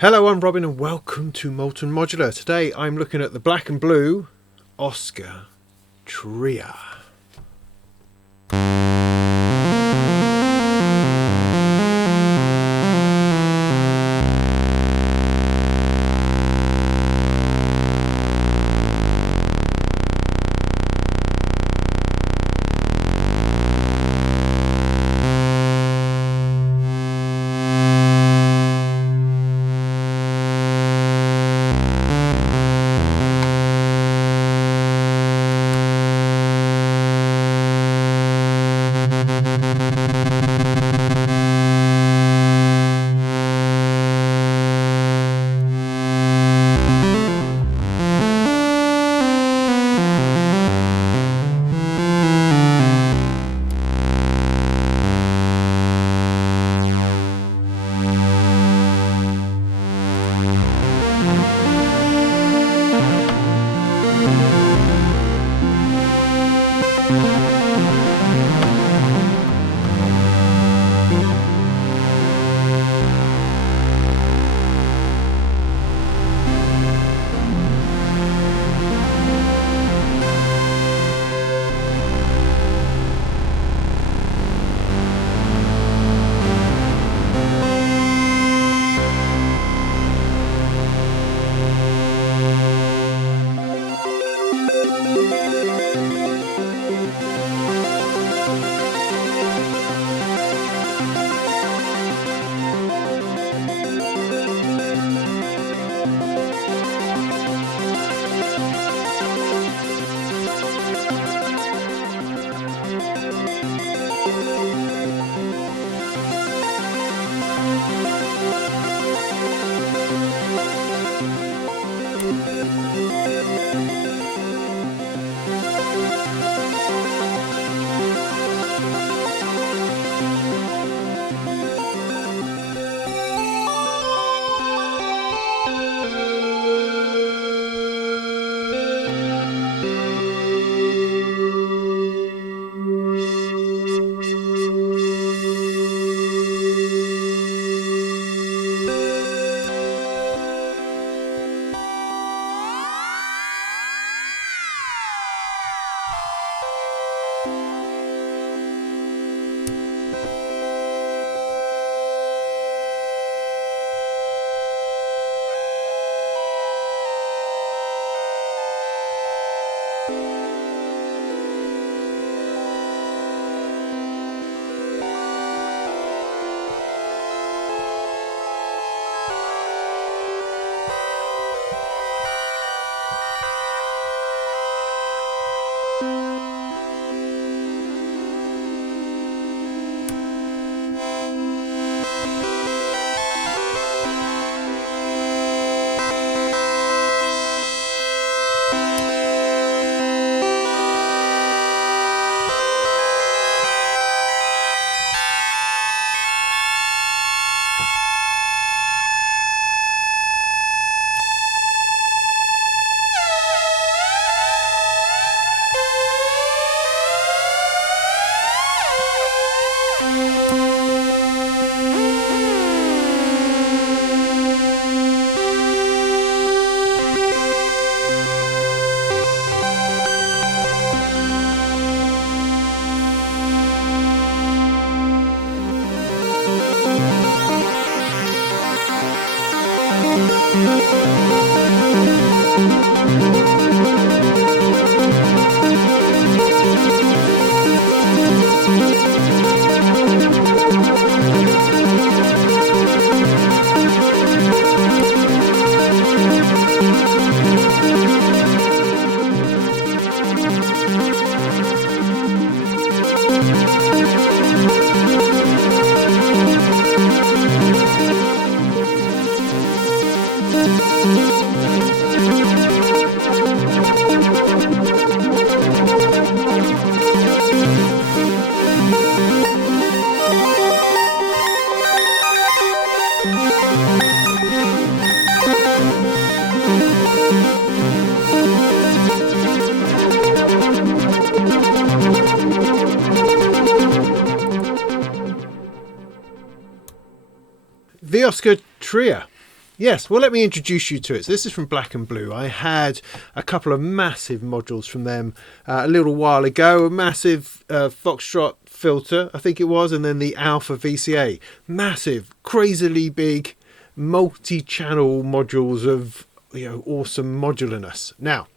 Hello, I'm Robin and welcome to Molten Modular. Today I'm looking at the BlaknBlu Oscar Tria. The Oscar Tria. Yes, well, let me introduce you to it. So this is from BlaknBlu. I had a couple of massive modules from them a little while ago. A massive Foxtrot filter, I think it was, and then the Alpha VCA. Massive, crazily big, multi-channel modules of awesome modularness. Now,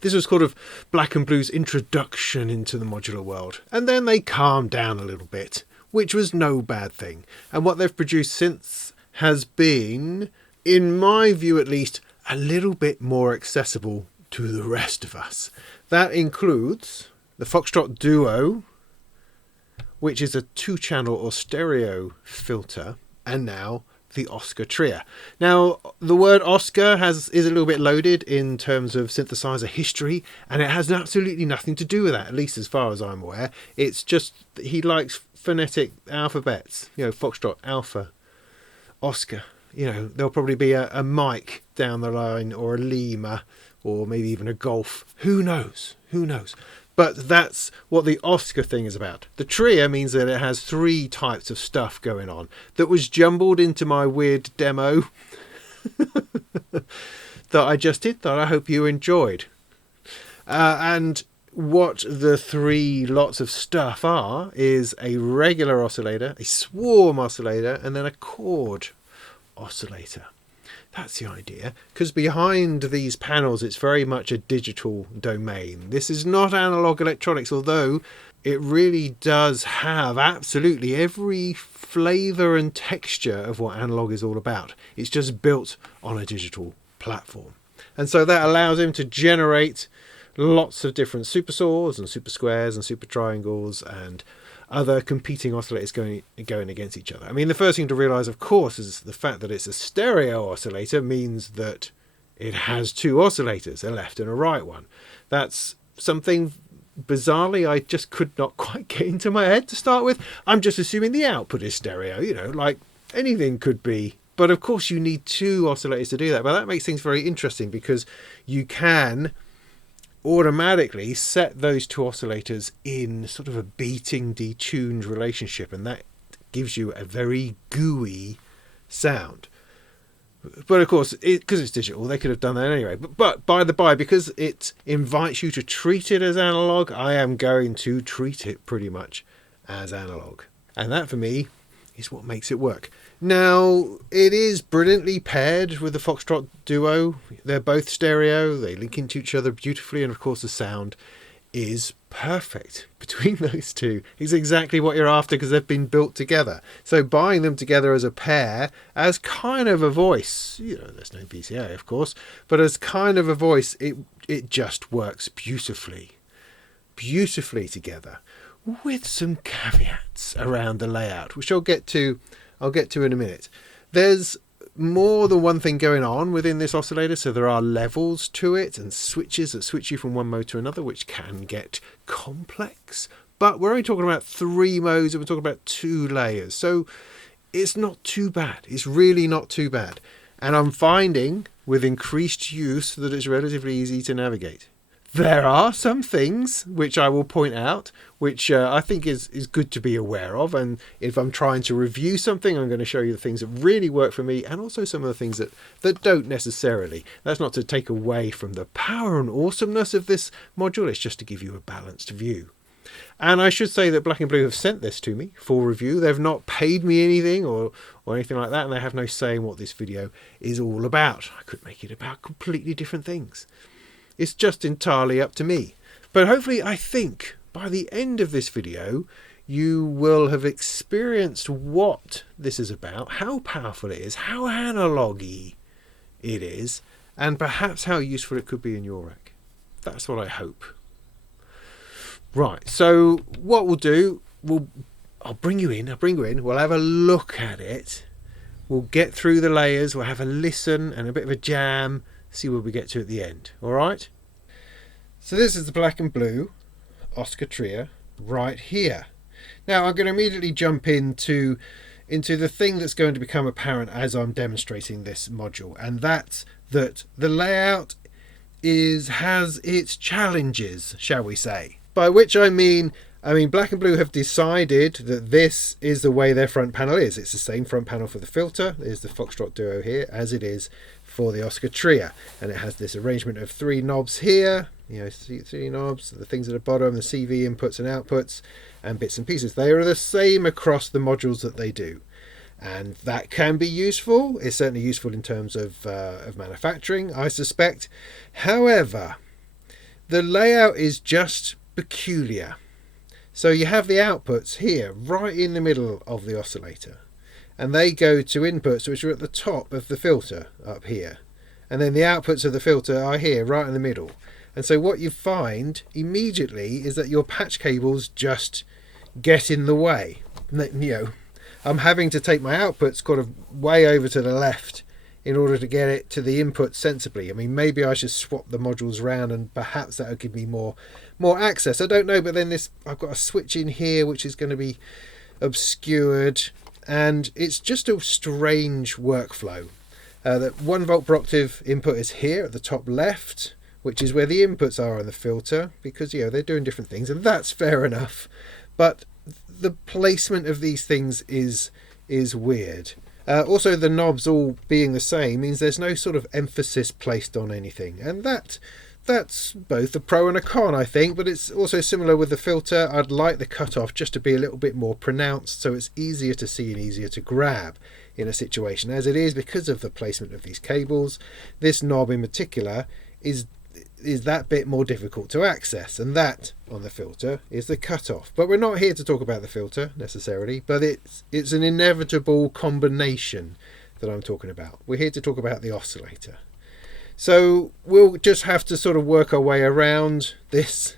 this was sort of BlaknBlu's introduction into the modular world. And then they calmed down a little bit, which was no bad thing. And what they've produced since has been, in my view at least, a little bit more accessible to the rest of us. That includes the Foxtrot Duo, which is a 2-channel or stereo filter, and now the Oscar Tria. Now, the word Oscar is a little bit loaded in terms of synthesizer history, and it has absolutely nothing to do with that, at least as far as I'm aware. It's just that he likes phonetic alphabets, Foxtrot, Alpha, Oscar. There'll probably be a Mike down the line, or a Lima, or maybe even a Golf. Who knows? But that's what the Oscar thing is about. The Tria means that it has 3 types of stuff going on that was jumbled into my weird demo that I just did, that I hope you enjoyed. And what the 3 lots of stuff are is a regular oscillator, a swarm oscillator, and then a chord oscillator. That's the idea, because behind these panels it's very much a digital domain. This is not analog electronics, although it really does have absolutely every flavour and texture of what analog is all about. It's just built on a digital platform. And so that allows him to generate lots of different super saws and super squares and super triangles and other competing oscillators going against each other. I mean, the first thing to realise, of course, is the fact that it's a stereo oscillator means that it has 2 oscillators, a left and a right one. That's something, bizarrely, I just could not quite get into my head to start with. I'm just assuming the output is stereo, like anything could be. But of course you need 2 oscillators to do that. But that makes things very interesting, because you can automatically set those 2 oscillators in sort of a beating detuned relationship, and that gives you a very gooey sound. But of course, because it's digital, they could have done that anyway. But by the by, because it invites you to treat it as analog, I am going to treat it pretty much as analog, and that for me is what makes it work. Now, it is brilliantly paired with the Foxtrot Duo. They're both stereo, they link into each other beautifully, and of course the sound is perfect between those 2. It's exactly what you're after, because they've been built together. So buying them together as a pair, as kind of a voice, there's no VCO of course, but as kind of a voice, it just works beautifully together, with some caveats around the layout, which I'll get to in a minute. There's more than one thing going on within this oscillator, so there are levels to it and switches that switch you from one mode to another, which can get complex. But we're only talking about 3 modes, and we're talking about 2 layers, so it's not too bad. It's really not too bad. And I'm finding, with increased use, that it's relatively easy to navigate. There are some things which I will point out, which I think is good to be aware of, and if I'm trying to review something, I'm going to show you the things that really work for me, and also some of the things that don't necessarily. That's not to take away from the power and awesomeness of this module, it's just to give you a balanced view. And I should say that BlaknBlu have sent this to me for review. They've not paid me anything or anything like that, and they have no say in what this video is all about. I could make it about completely different things. It's just entirely up to me. But hopefully, I think, by the end of this video, you will have experienced what this is about, how powerful it is, how analog-y it is, and perhaps how useful it could be in Eurorack. That's what I hope. Right, so what we'll do, I'll bring you in, we'll have a look at it, we'll get through the layers, we'll have a listen and a bit of a jam, see where we get to at the end. All right, so this is the BlaknBlu Oscar Tria right here. Now I'm going to immediately jump into the thing that's going to become apparent as I'm demonstrating this module, and that's that the layout has its challenges, shall we say, by which I mean I mean, BlaknBlu have decided that this is the way their front panel is. It's the same front panel for the filter. There's the Foxtrot Duo here, as it is for the Oscar Tria. And it has this arrangement of 3 knobs here, you know, 3 knobs, the things at the bottom, the CV inputs and outputs, and bits and pieces. They are the same across the modules that they do. And that can be useful. It's certainly useful in terms of manufacturing, I suspect. However, the layout is just peculiar. So you have the outputs here, right in the middle of the oscillator. And they go to inputs which are at the top of the filter, up here. And then the outputs of the filter are here, right in the middle. And so what you find immediately is that your patch cables just get in the way. You know, I'm having to take my outputs kind of way over to the left in order to get it to the input sensibly. I mean, maybe I should swap the modules around and perhaps that would give me more access. I don't know, but then I've got a switch in here which is going to be obscured, and it's just a strange workflow. That 1 volt per octave input is here at the top left, which is where the inputs are on the filter, because, you know, they're doing different things, and that's fair enough. But the placement of these things is weird. Also, the knobs all being the same means there's no sort of emphasis placed on anything, and that's both a pro and a con, I think. But it's also similar with the filter. I'd like the cutoff just to be a little bit more pronounced, so it's easier to see and easier to grab in a situation. As it is, because of the placement of these cables, this knob in particular is that bit more difficult to access, and that on the filter is the cutoff. But we're not here to talk about the filter necessarily, but it's an inevitable combination that I'm talking about. We're here to talk about the oscillator. So we'll just have to sort of work our way around this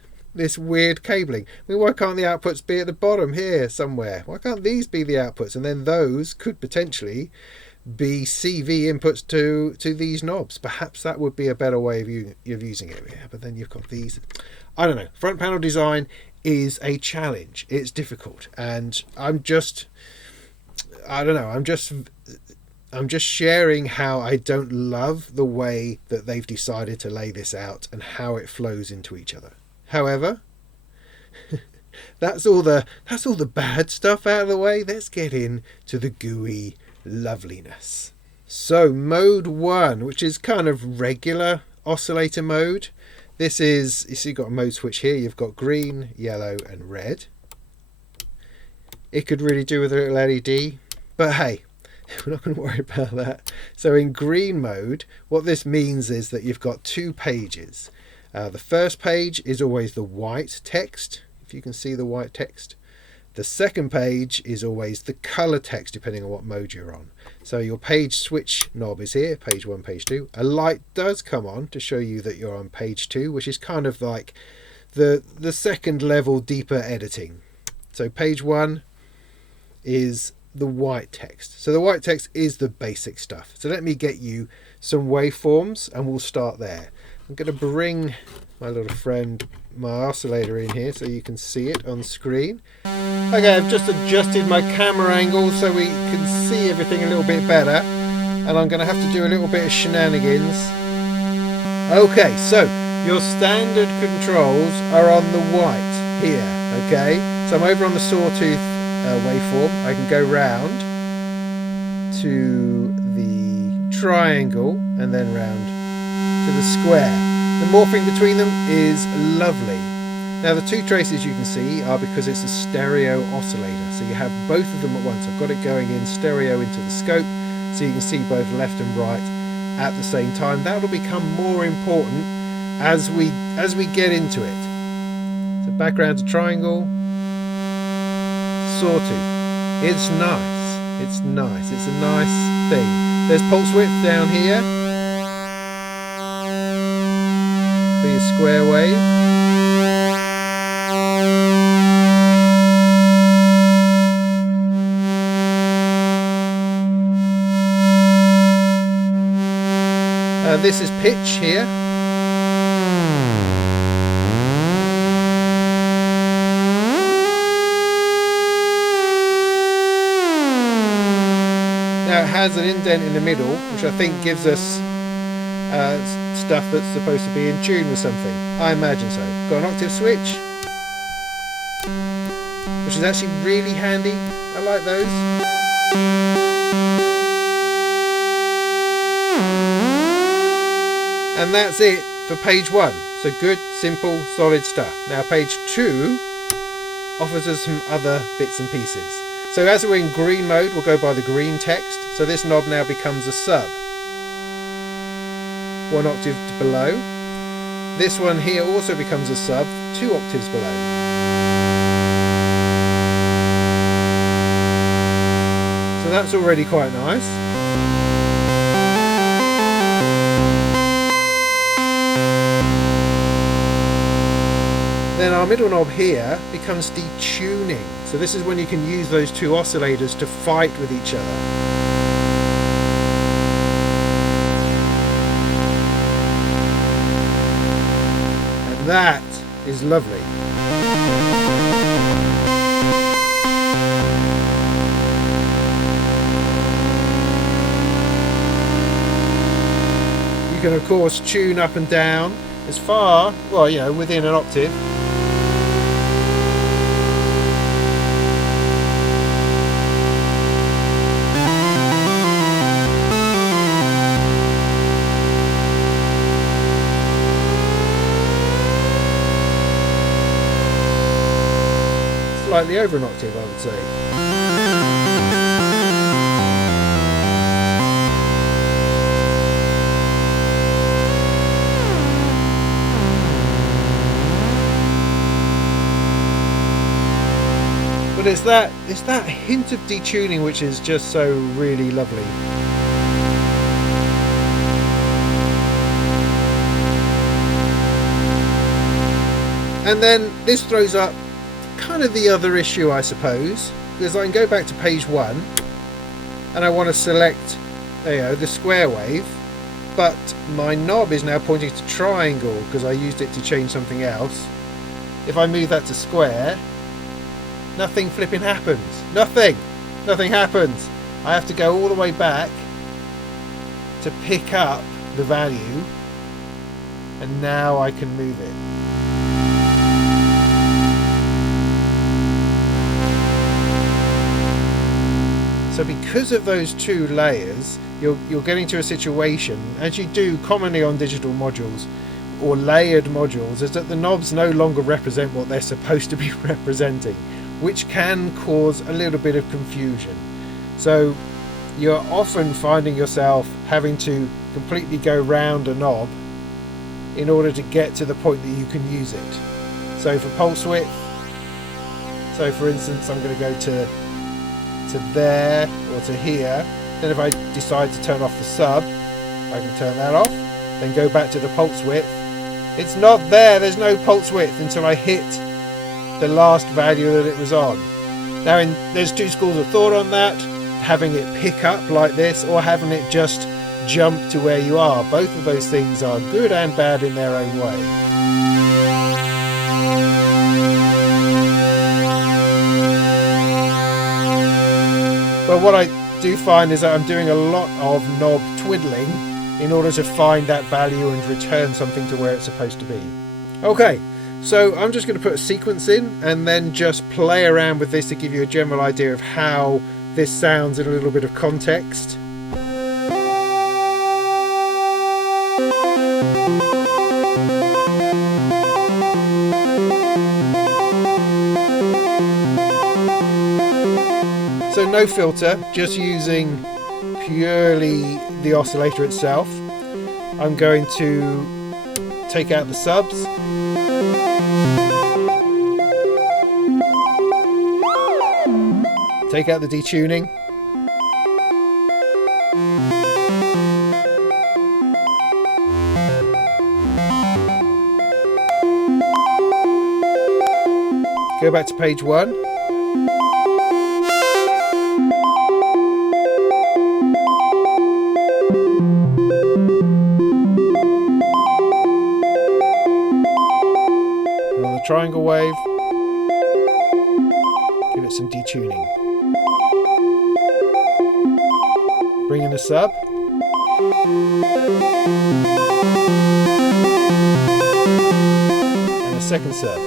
weird cabling. I mean, why can't the outputs be at the bottom here somewhere? Why can't these be the outputs? And then those could potentially be CV inputs to these knobs. Perhaps that would be a better way of using it. Yeah, but then you've got these. I don't know. Front panel design is a challenge. It's difficult, and I'm just sharing how I don't love the way that they've decided to lay this out and how it flows into each other. However, that's all the bad stuff out of the way. Let's get into the gooey loveliness. So mode 1, which is kind of regular oscillator mode. This is, you see, you've got a mode switch here. You've got green, yellow and red. It could really do with a little LED, but hey, we're not going to worry about that. So in green mode, what this means is that you've got 2 pages. The first page is always the white text, if you can see the white text. The second page is always the color text, depending on what mode you're on. So your page switch knob is here, page 1, page 2. A light does come on to show you that you're on page 2, which is kind of like the second level deeper editing. So page 1 is the white text. So the white text is the basic stuff. So let me get you some waveforms and we'll start there. I'm going to bring my little friend, my oscillator, in here so you can see it on screen. Okay, I've just adjusted my camera angle so we can see everything a little bit better, and I'm going to have to do a little bit of shenanigans. Okay, so your standard controls are on the white here. Okay, so I'm over on the sawtooth waveform. I can go round to the triangle and then round to the square. The morphing between them is lovely. Now the 2 traces you can see are because it's a stereo oscillator, so you have both of them at once. I've got it going in stereo into the scope, so you can see both left and right at the same time. That'll become more important as we get into it. So background to triangle, sawtooth. It's nice. It's nice. It's a nice thing. There's pulse width down here for your square wave. This is pitch here. Now it has an indent in the middle, which I think gives us stuff that's supposed to be in tune with something. I imagine so. Got an octave switch. which is actually really handy. I like those. And that's it for page 1. So good, simple, solid stuff. Now page 2 offers us some other bits and pieces. So as we're in green mode, we'll go by the green text. So this knob now becomes a sub, 1 octave below. This one here also becomes a sub, 2 octaves below. So that's already quite nice. Then our middle knob here becomes detuning. So this is when you can use those 2 oscillators to fight with each other. And that is lovely. You can of course tune up and down as far, well, you know, within an octave. Slightly over an octave, I would say. But it's that hint of detuning which is just so really lovely. And then this throws up kind of the other issue, I suppose, because I can go back to page 1 and I want to select, there you go, the square wave, but my knob is now pointing to triangle because I used it to change something else. If I move that to square, nothing flipping happens. Nothing happens. I have to go all the way back to pick up the value, and now I can move it. So because of those 2 layers, you're getting to a situation, as you do commonly on digital modules or layered modules, is that the knobs no longer represent what they're supposed to be representing, which can cause a little bit of confusion. So you're often finding yourself having to completely go round a knob in order to get to the point that you can use it. So for pulse width, so for instance I'm going to go to there or to here. Then if I decide to turn off the sub, I can turn that off, then go back to the pulse width. It's not there, there's no pulse width until I hit the last value that it was on. Now there's 2 schools of thought on that, having it pick up like this or having it just jump to where you are. Both of those things are good and bad in their own way. But what I do find is that I'm doing a lot of knob twiddling in order to find that value and return something to where it's supposed to be. Okay, so I'm just going to put a sequence in and then just play around with this to give you a general idea of how this sounds in a little bit of context. So no filter, just using purely the oscillator itself. I'm going to take out the subs. Take out the detuning. Go back to page 1. Another triangle wave. Give it some detuning. Bring in the sub. And a second sub.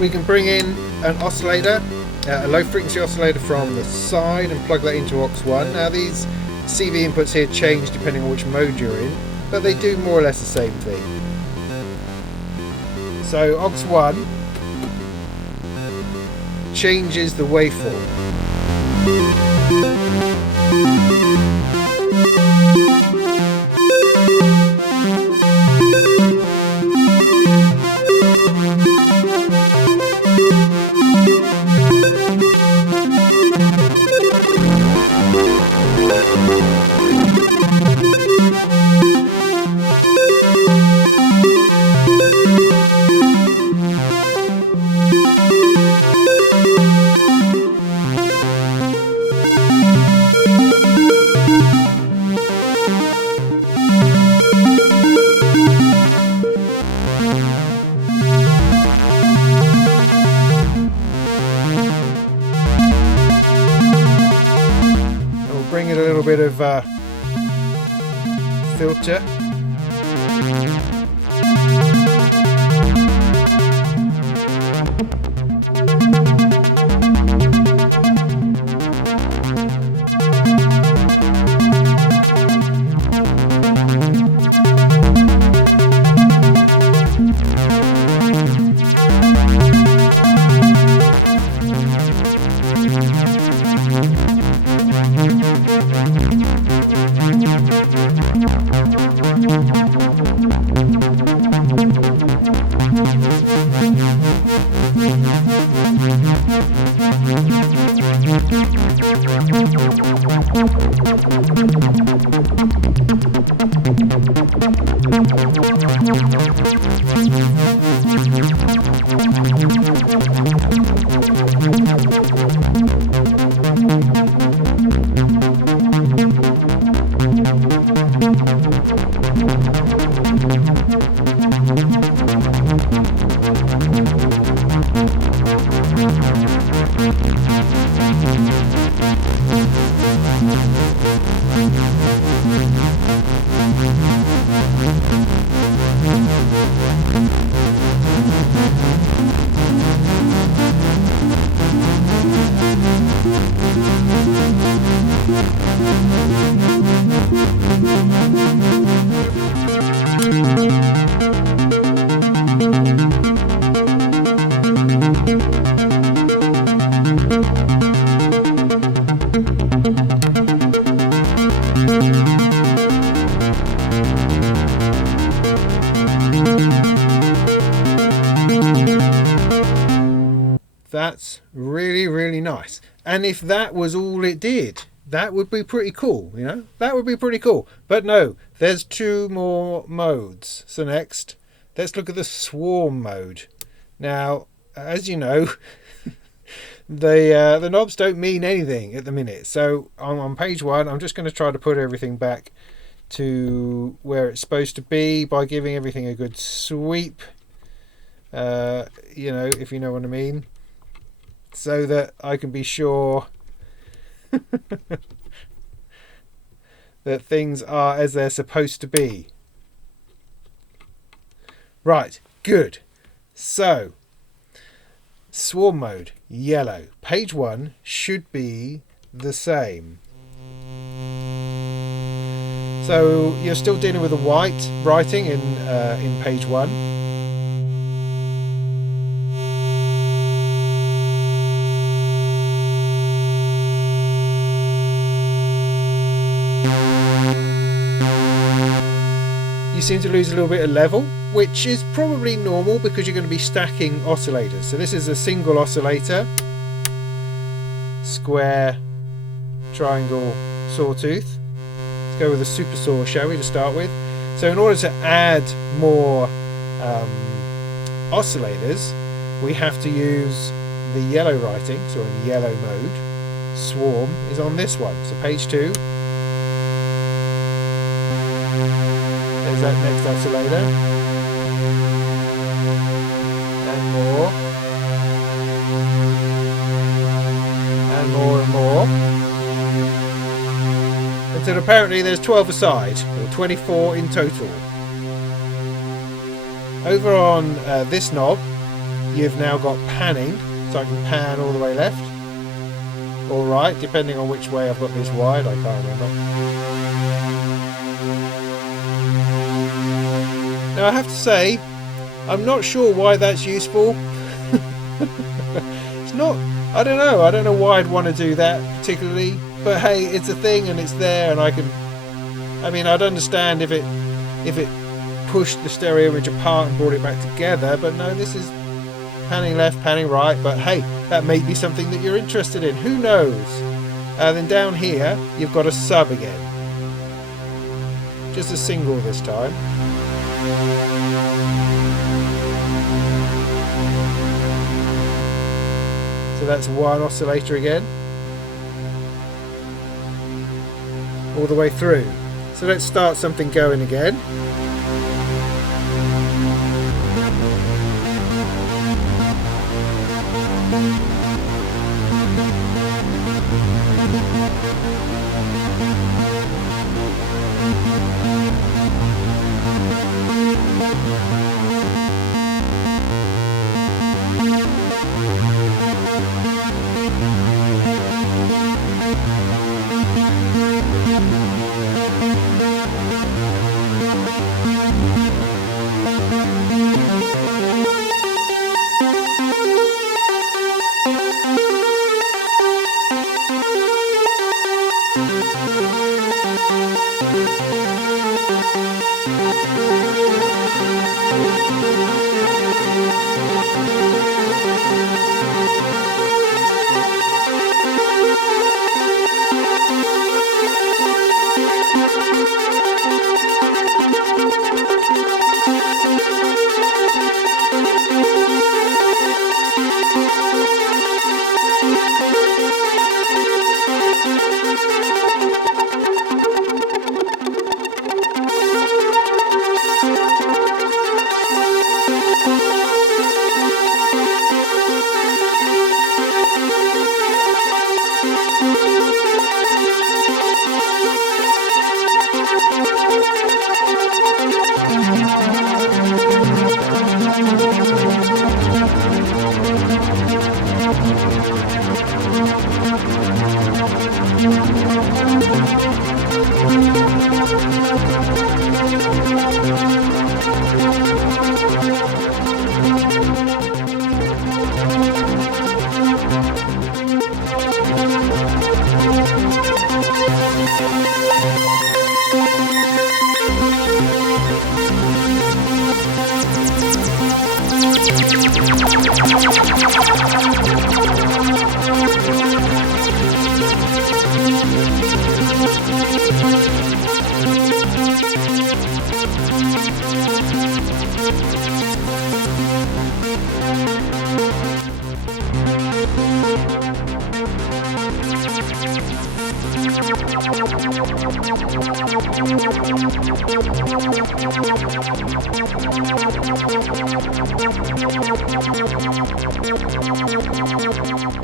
We can bring in an oscillator, a low frequency oscillator from the side, and plug that into aux1. Now these CV inputs here change depending on which mode you're in, but they do more or less the same thing. So aux1 changes the waveform. Bring in a little bit of filter. That's really, really nice. And if that was all it did, that would be pretty cool, you know? That would be pretty cool. But no, there's two more modes. So next, let's look at the swarm mode. Now, as you know, the knobs don't mean anything at the minute. So on page 1, I'm just going to try to put everything back to where it's supposed to be by giving everything a good sweep. You know, if you know what I mean. So that I can be sure that things are as they're supposed to be. Right, good. So, swarm mode, yellow. Page 1 should be the same. So you're still dealing with the white writing in page 1. You seem to lose a little bit of level, which is probably normal because you're going to be stacking oscillators. So this is a single oscillator, square, triangle, sawtooth. Let's go with a super saw, shall we, to start with. So in order to add more oscillators, we have to use the yellow writing, so in yellow mode. Swarm is on this one, so page 2. There's that next oscillator. And more. And more and more. Until apparently there's 12 aside, or 24 in total. Over on this knob, you've now got panning, so I can pan all the way left or right, depending on which way I've got this wired, I can't remember. Now I have to say, I'm not sure why that's useful. It's not, I don't know why I'd want to do that particularly, but hey, it's a thing and it's there, and I'd understand if it pushed the stereo image apart and brought it back together, but no, this is panning left, panning right, but hey, that may be something that you're interested in, who knows. Then down here, you've got a sub again. Just a single this time. So that's one oscillator again, all the way through. So let's start something going again.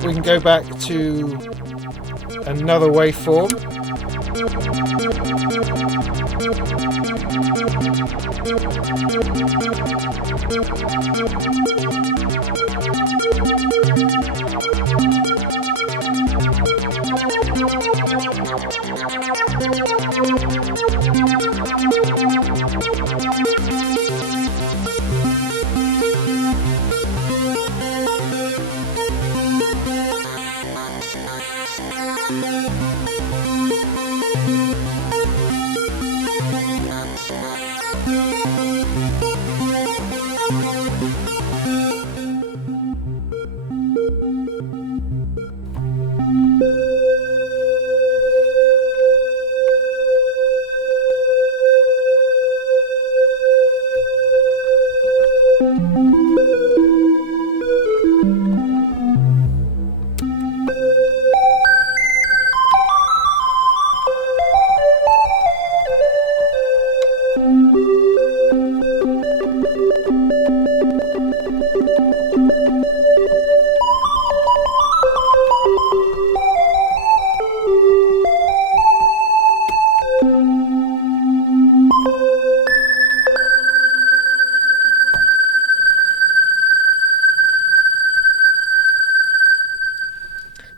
We can go back to another waveform.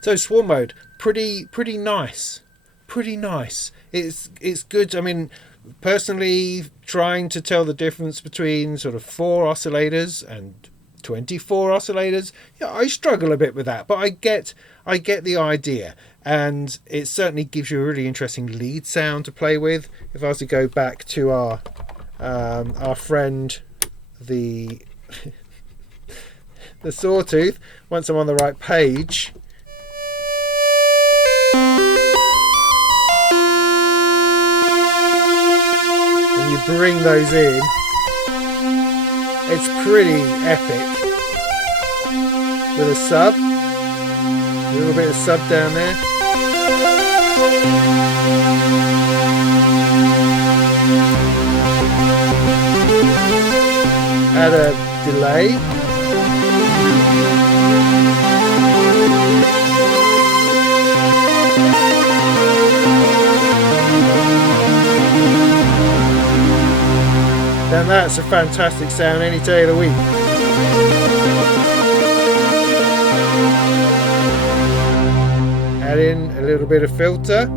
So swarm mode, pretty nice, pretty nice. It's good. I mean, personally, trying to tell the difference between sort of 4 oscillators and 24 oscillators, yeah, I struggle a bit with that, but I get the idea, and it certainly gives you a really interesting lead sound to play with. If I was to go back to our friend the the sawtooth, once I'm on the right page. You bring those in, it's pretty epic. With a sub, a little bit of sub down there. Add a delay. Then that's a fantastic sound any day of the week. Add in a little bit of filter.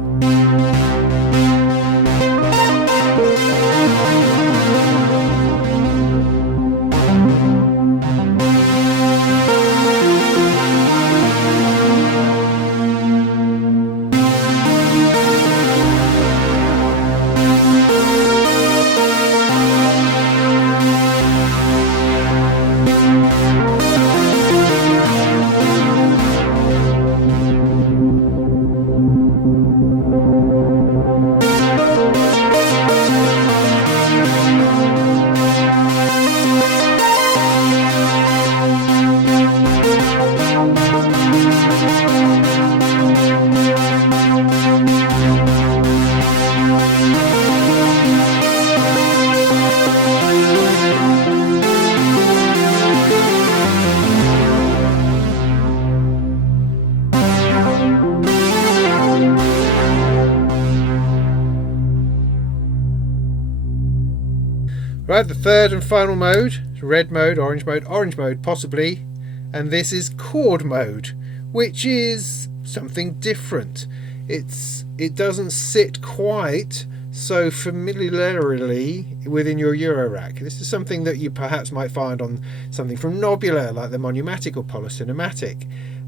Right, the third and final mode, red mode, orange mode possibly, and this is chord mode, which is something different. It doesn't sit quite so familiarly within your Eurorack. This is something that you perhaps might find on something from Modular, like the Monumatic or Polycinematic,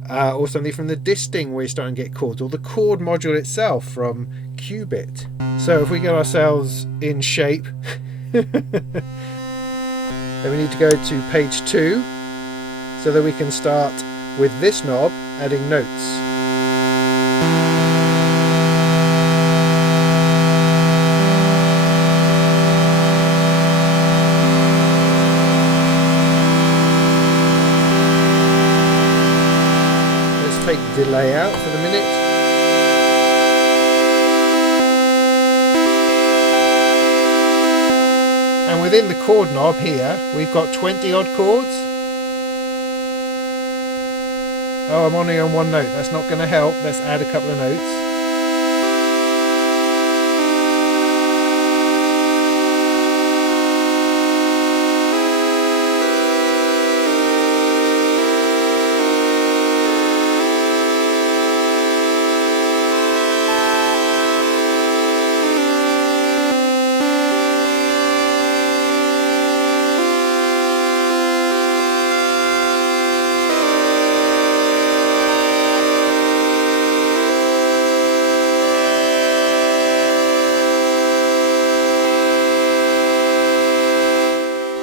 or something from the Disting where you're starting to get chords, or the chord module itself from Qubit. So if we get ourselves in shape, then we need to go to page 2 so that we can start with this knob adding notes. Let's take the delay out for the minute. And within the chord knob here, we've got 20 odd chords. Oh, I'm only on one note. That's not going to help. Let's add a couple of notes.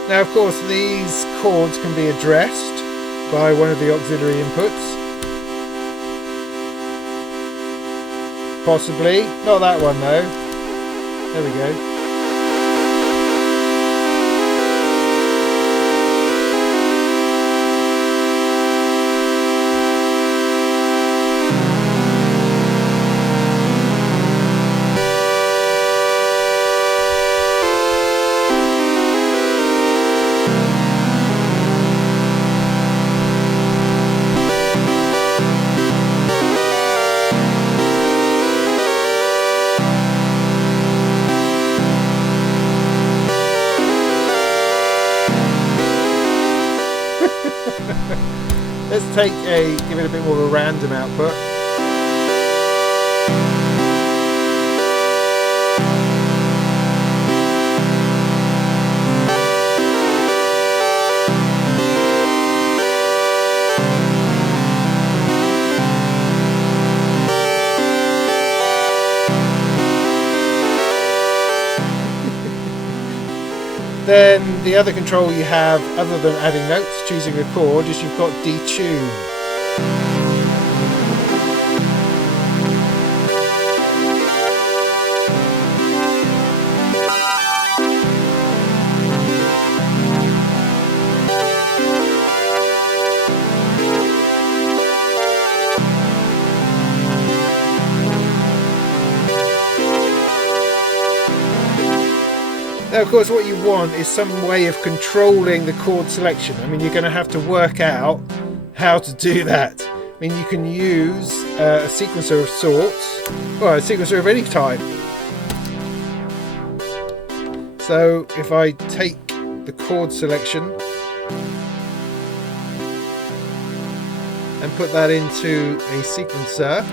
Now, of course, these chords can be addressed by one of the auxiliary inputs. Possibly. Not that one, though. There we go. Let's give it a bit more of a random output. Then the other control you have, other than adding notes, choosing a chord, is you've got detune. Now, of course, what you want is some way of controlling the chord selection. I mean, you're going to have to work out how to do that. I mean, you can use a sequencer of sorts, or a sequencer of any type. So if I take the chord selection and put that into a sequencer,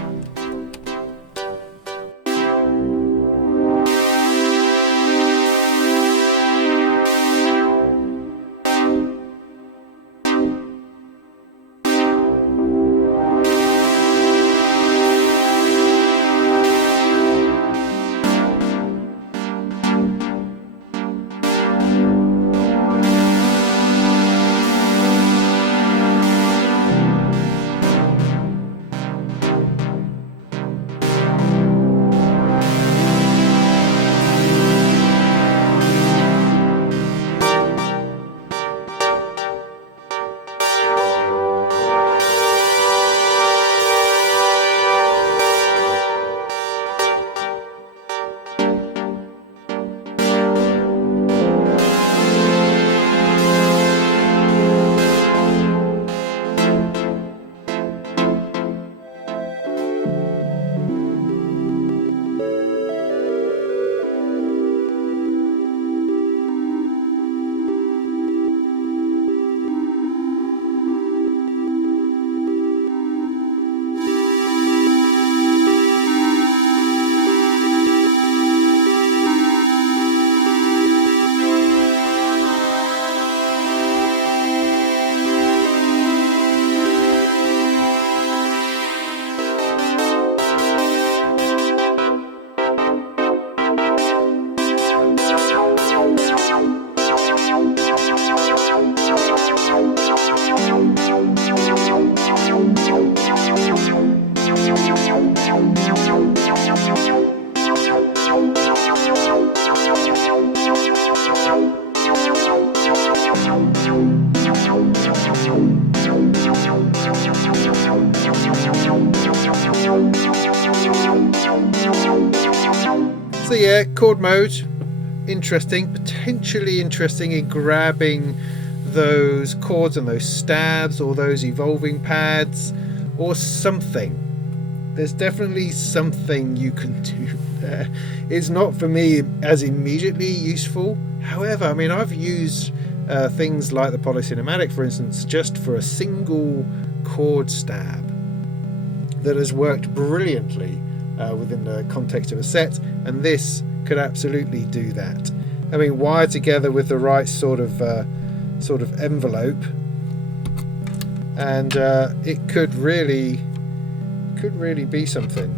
So yeah, chord mode, interesting, potentially interesting in grabbing those chords and those stabs or those evolving pads or something. There's definitely something you can do there. It's not for me as immediately useful. However, I mean, I've used things like the Polycinematic, for instance, just for a single chord stab that has worked brilliantly within the context of a set, and this could absolutely do that. I mean, wired together with the right sort of envelope, and it could really be something.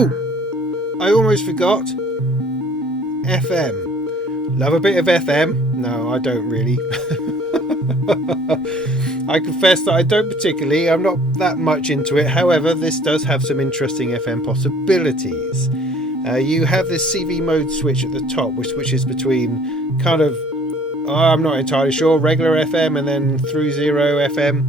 Oh, I almost forgot. FM. Love a bit of FM. No, I don't really. I confess that I don't particularly. I'm not that much into it. However, this does have some interesting FM possibilities. You have this CV mode switch at the top, which switches between kind of, I'm not entirely sure, regular FM and then through 0 FM.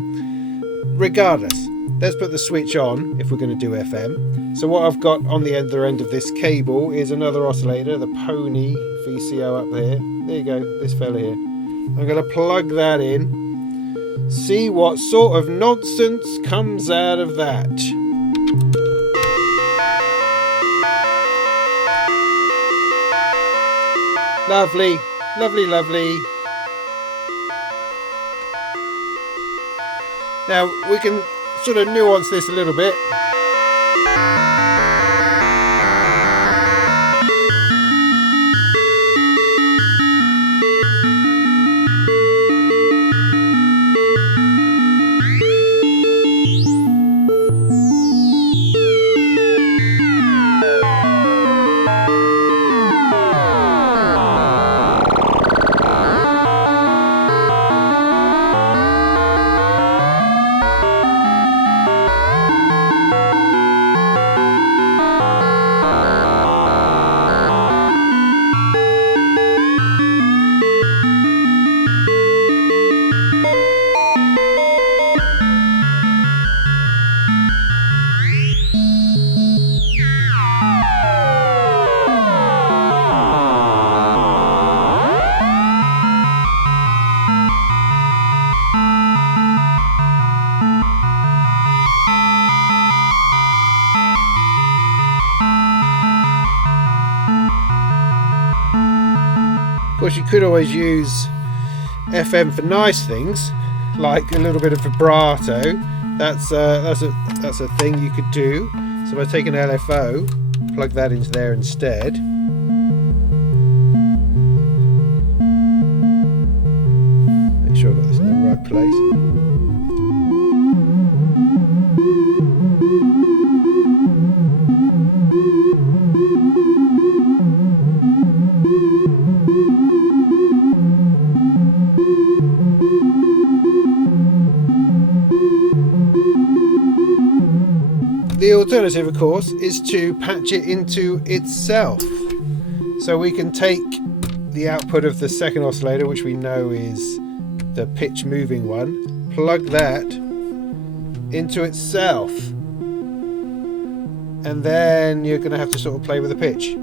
Regardless, let's put the switch on if we're going to do FM. So what I've got on the other end of this cable is another oscillator, the Pony VCO up there. There you go, this fella here. I'm going to plug that in, see what sort of nonsense comes out of that. Lovely, lovely, lovely. Now we can sort of nuance this a little bit. Of course, you could always use FM for nice things, like a little bit of vibrato. That's a thing you could do. So if I take an LFO, plug that into there instead. Make sure I've got this in the right place. The alternative, of course, is to patch it into itself. So we can take the output of the second oscillator, which we know is the pitch moving one, plug that into itself. And then you're going to have to sort of play with the pitch.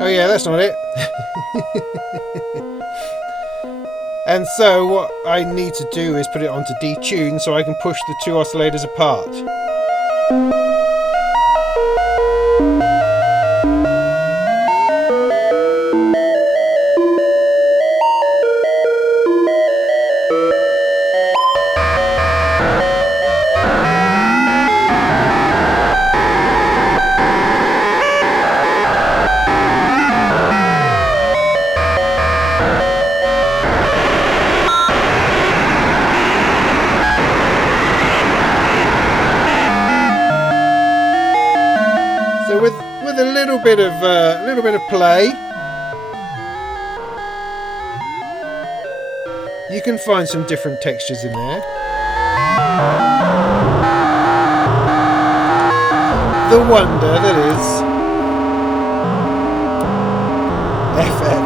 Oh yeah, that's not it. And so what I need to do is put it onto detune so I can push the two oscillators apart. With a little bit of play, you can find some different textures in there. The wonder that is FM.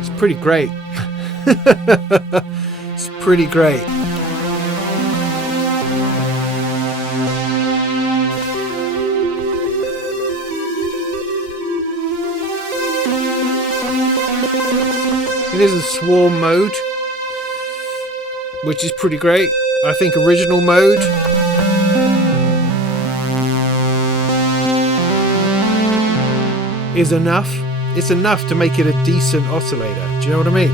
It's pretty great. It's pretty great. It is a swarm mode, which is pretty great. I think original mode is enough. It's enough to make it a decent oscillator. Do you know what I mean?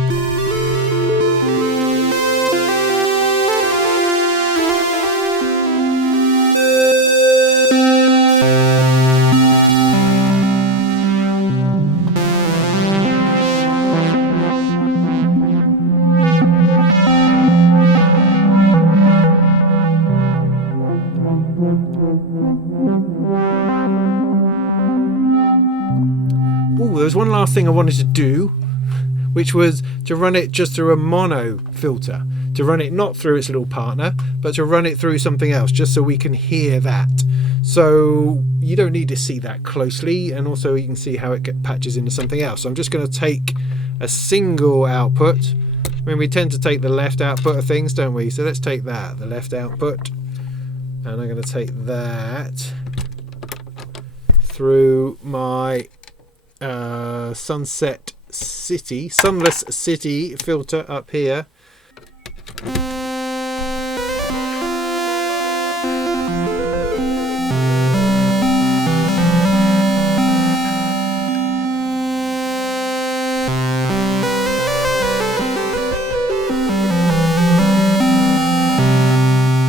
There's one last thing I wanted to do, which was to run it just through a mono filter, to run it not through its little partner, but to run it through something else, just so we can hear that. So you don't need to see that closely, and also you can see how it patches into something else. So I'm just going to take a single output. I mean, we tend to take the left output of things, don't we? So let's take that, the left output, and I'm going to take that through my sunless city filter up here.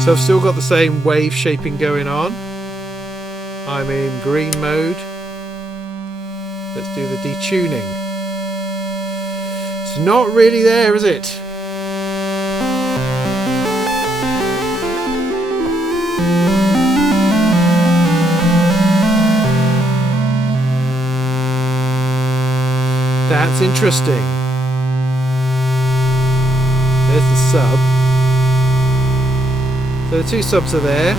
So I've still got the same wave shaping going on. I'm in green mode. Let's do the detuning. It's not really there, is it? That's interesting. There's the sub. So the two subs are there.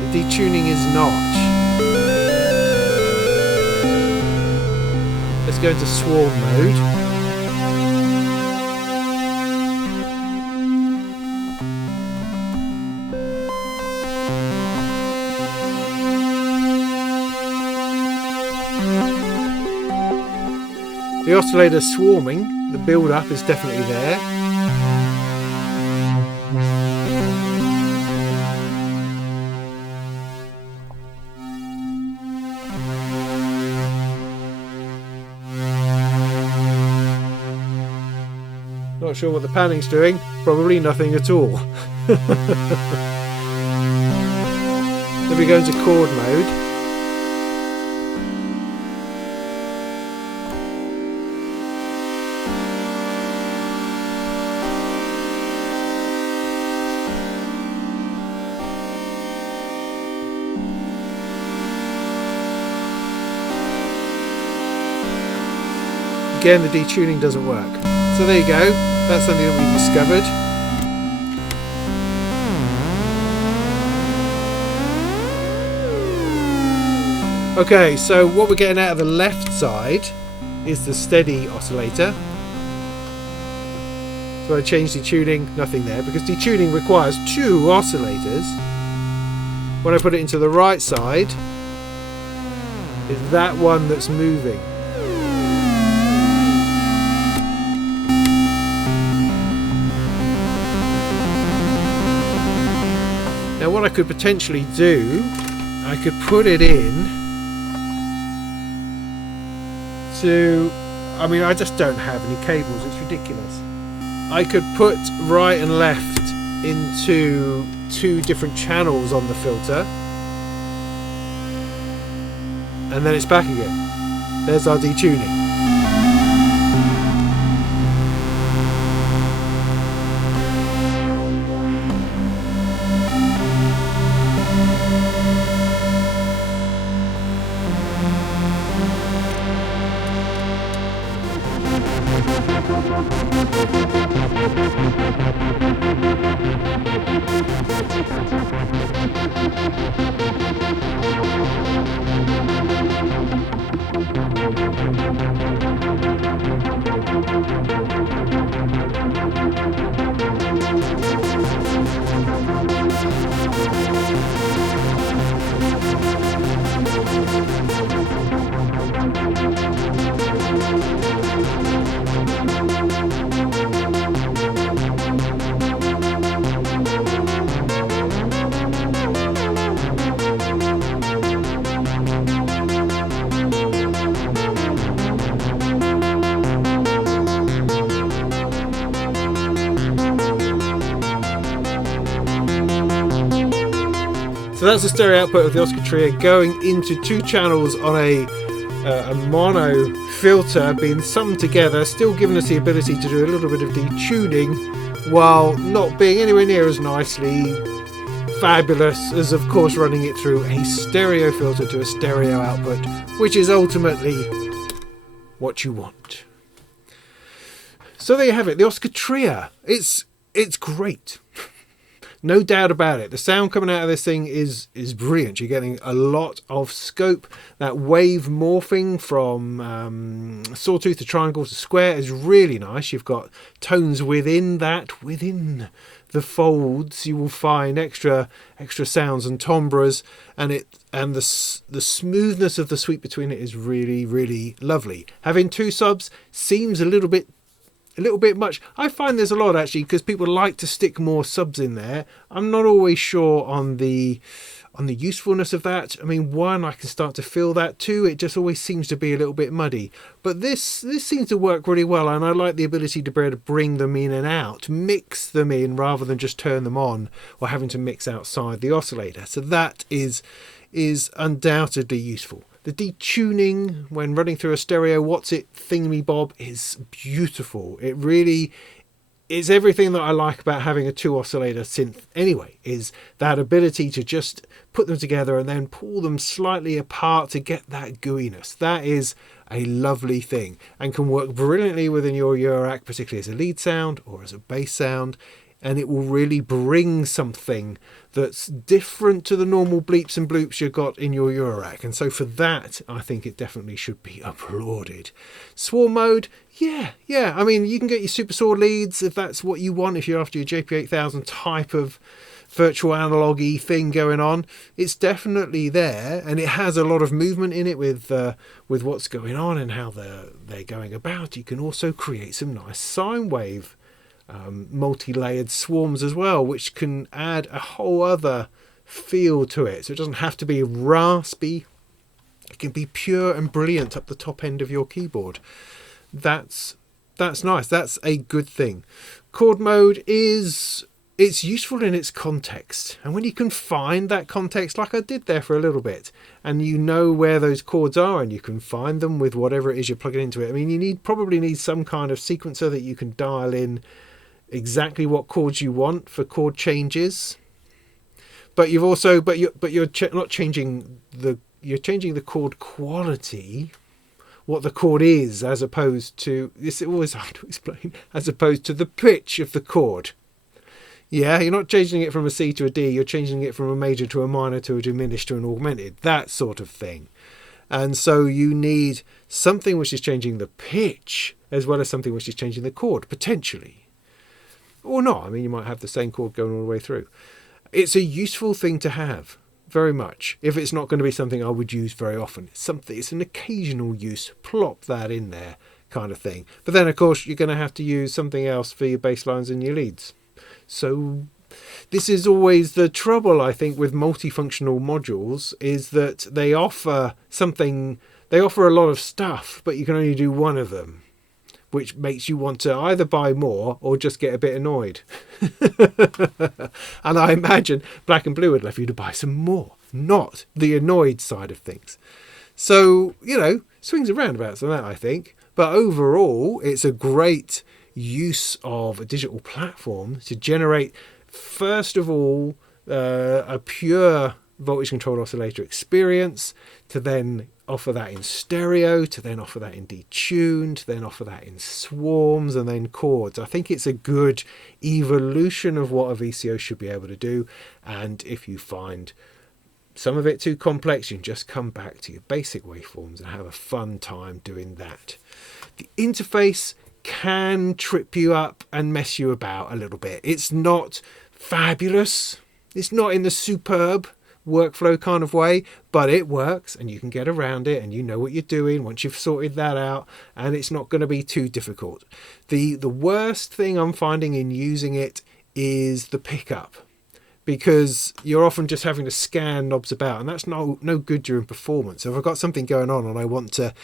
The detuning is not. Let's go into swarm mode. The oscillator swarming, the build up is definitely there. Not sure what the panning's doing. Probably nothing at all. Then we go into chord mode. Again, the detuning doesn't work. So there you go. That's something that we discovered. Okay, so what we're getting out of the left side is the steady oscillator. So I changed detuning, nothing there, because detuning requires two oscillators. When I put it into the right side, it's that one that's moving. Now what I could potentially do, I could put it in to, I mean, I just don't have any cables, it's ridiculous. I could put right and left into two different channels on the filter, and then it's back again. There's our detuning. So that's the stereo output of the Oscar Tria going into 2 channels on a mono filter being summed together, still giving us the ability to do a little bit of detuning while not being anywhere near as nicely fabulous as, of course, running it through a stereo filter to a stereo output, which is ultimately what you want. So there you have it, the Oscar Tria. It's great. No doubt about it. The sound coming out of this thing is brilliant. You're getting a lot of scope. That wave morphing from sawtooth to triangle to square is really nice. You've got tones within the folds. You will find extra sounds and timbres, and the smoothness of the sweep between it is really, really lovely. Having 2 subs seems a little bit much. I find there's a lot actually, because people like to stick more subs in there. I'm not always sure on the usefulness of that. I mean, 1, I can start to feel that. 2, it just always seems to be a little bit muddy. But this seems to work really well, and I like the ability to be able to bring them in and out, mix them in rather than just turn them on or having to mix outside the oscillator. So that is undoubtedly useful. The detuning when running through a stereo what's it thingy-bob is beautiful. It really is everything that I like about having a 2 oscillator synth anyway, is that ability to just put them together and then pull them slightly apart to get that gooiness. That is a lovely thing and can work brilliantly within your Eurorack, particularly as a lead sound or as a bass sound. And it will really bring something that's different to the normal bleeps and bloops you've got in your Eurorack. And so for that, I think it definitely should be applauded. Swarm mode, yeah. I mean, you can get your super saw leads if that's what you want, if you're after your JP8000 type of virtual analogue-y thing going on. It's definitely there, and it has a lot of movement in it with what's going on and how they're going about. You can also create some nice sine wave multi-layered swarms as well, which can add a whole other feel to it. So it doesn't have to be raspy, it can be pure and brilliant up the top end of your keyboard. That's nice. That's a good thing. Chord mode it's useful in its context, and when you can find that context like I did there for a little bit, and you know where those chords are and you can find them with whatever it is you're plugging into it. I mean, you probably need some kind of sequencer that you can dial in exactly what chords you want for chord changes, but you're not changing you're changing the chord quality, what the chord is, as opposed to this. It's always hard to explain, as opposed to the pitch of the chord. Yeah, you're not changing it from a C to a D, you're changing it from a major to a minor to a diminished to an augmented, that sort of thing. And so you need something which is changing the pitch as well as something which is changing the chord, potentially. Or not. I mean, you might have the same chord going all the way through. It's a useful thing to have, very much. If it's not going to be something I would use very often, it's an occasional use, plop that in there kind of thing. But then, of course, you're going to have to use something else for your bass lines and your leads. So this is always the trouble, I think, with multifunctional modules, is that they offer a lot of stuff, but you can only do one of them, which makes you want to either buy more or just get a bit annoyed. And I imagine BlaknBlu would love you to buy some more, not the annoyed side of things. So, swings and roundabouts on that, I think. But overall, it's a great use of a digital platform to generate, first of all, a pure voltage controlled oscillator experience, to then offer that in stereo, to then offer that in detuned, to then offer that in swarms, and then chords. I think it's a good evolution of what a VCO should be able to do. And if you find some of it too complex, you can just come back to your basic waveforms and have a fun time doing that. The interface can trip you up and mess you about a little bit. It's not fabulous. It's not in the superb workflow kind of way, but it works and you can get around it and you know what you're doing once you've sorted that out, and it's not going to be too difficult. The worst thing I'm finding in using it is the pickup, because you're often just having to scan knobs about, and that's no good during performance. So if I've got something going on and I want to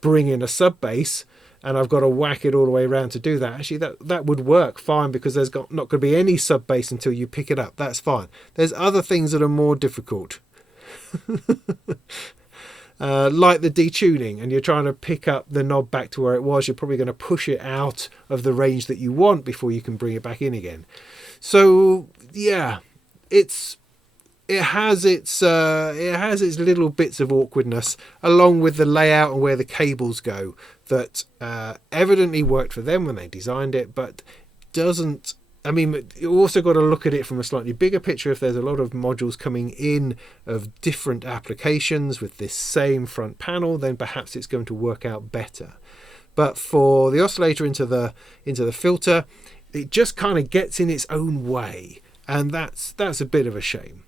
bring in a sub bass, and I've got to whack it all the way around to do that, actually that would work fine, because there's not going to be any sub bass until you pick it up. That's fine. There's other things that are more difficult. Like the detuning, and you're trying to pick up the knob back to where it was. You're probably going to push it out of the range that you want before you can bring it back in again. So yeah, it has its little bits of awkwardness, along with the layout and where the cables go, that evidently worked for them when they designed it, but doesn't. I mean, you also got to look at it from a slightly bigger picture. If there's a lot of modules coming in of different applications with this same front panel, then perhaps it's going to work out better. But for the oscillator into the filter, it just kind of gets in its own way, and that's a bit of a shame.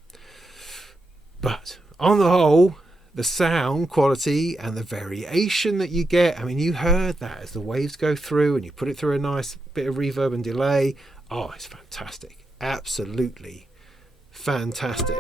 But on the whole, the sound quality and the variation that you get, I mean, you heard that as the waves go through and you put it through a nice bit of reverb and delay. Oh, it's fantastic. Absolutely fantastic.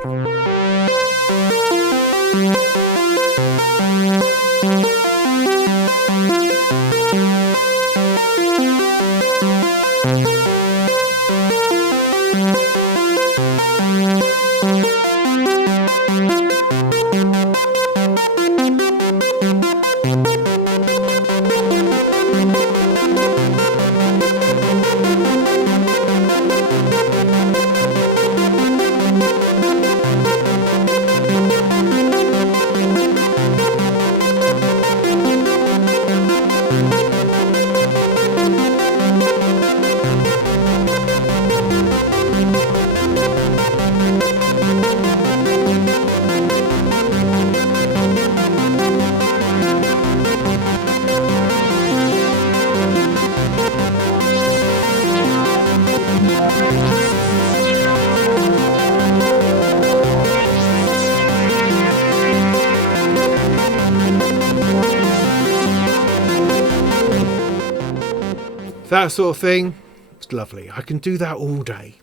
That sort of thing, it's lovely. I can do that all day.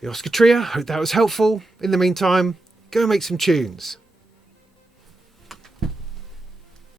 The Oscar Tria, hope that was helpful. In the meantime, go make some tunes.